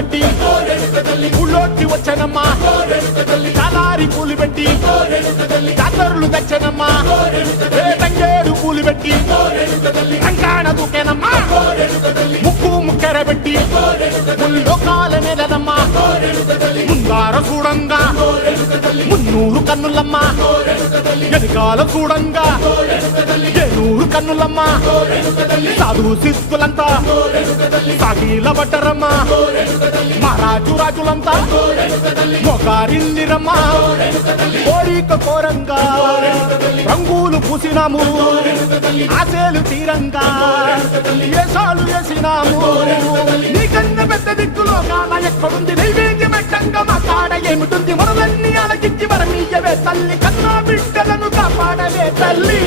కట్టి ఊళ్ళోకి వచ్చనమ్మా చాలారి పూలు పెట్టి జాతరులు తెచ్చనమ్మా తంగేడు పూలు పెట్టి అంకాణ దూకేనమ్మా ముక్కు ముక్కెర పెట్టి ముల్లోకాల నెలనమ్మా ముందార చూడంగా మున్నూరు కన్నులమ్మా వెనకాల చూడంగా ఏనూరు కన్నులమ్మా సాధు శిస్తులంతా సాగిల పడ్డరమ్మా మహారాజు రాజులంతా మొగారిందిరమ్మా కోరిక కోరంగా రంగులు పూసినాము ఆశలు తీరంగా ఏసాలు వేసినాము నీకన్నా పెద్ద దిక్కులో కాల ఎక్కడుంది నైవేద్యం ఎట్టంగా మా కాడ ఏమిటుంది మనలన్నీ అలకిచ్చి వరమీయవే తల్లి కన్నా బిడ్డలను కాపాడవే తల్లి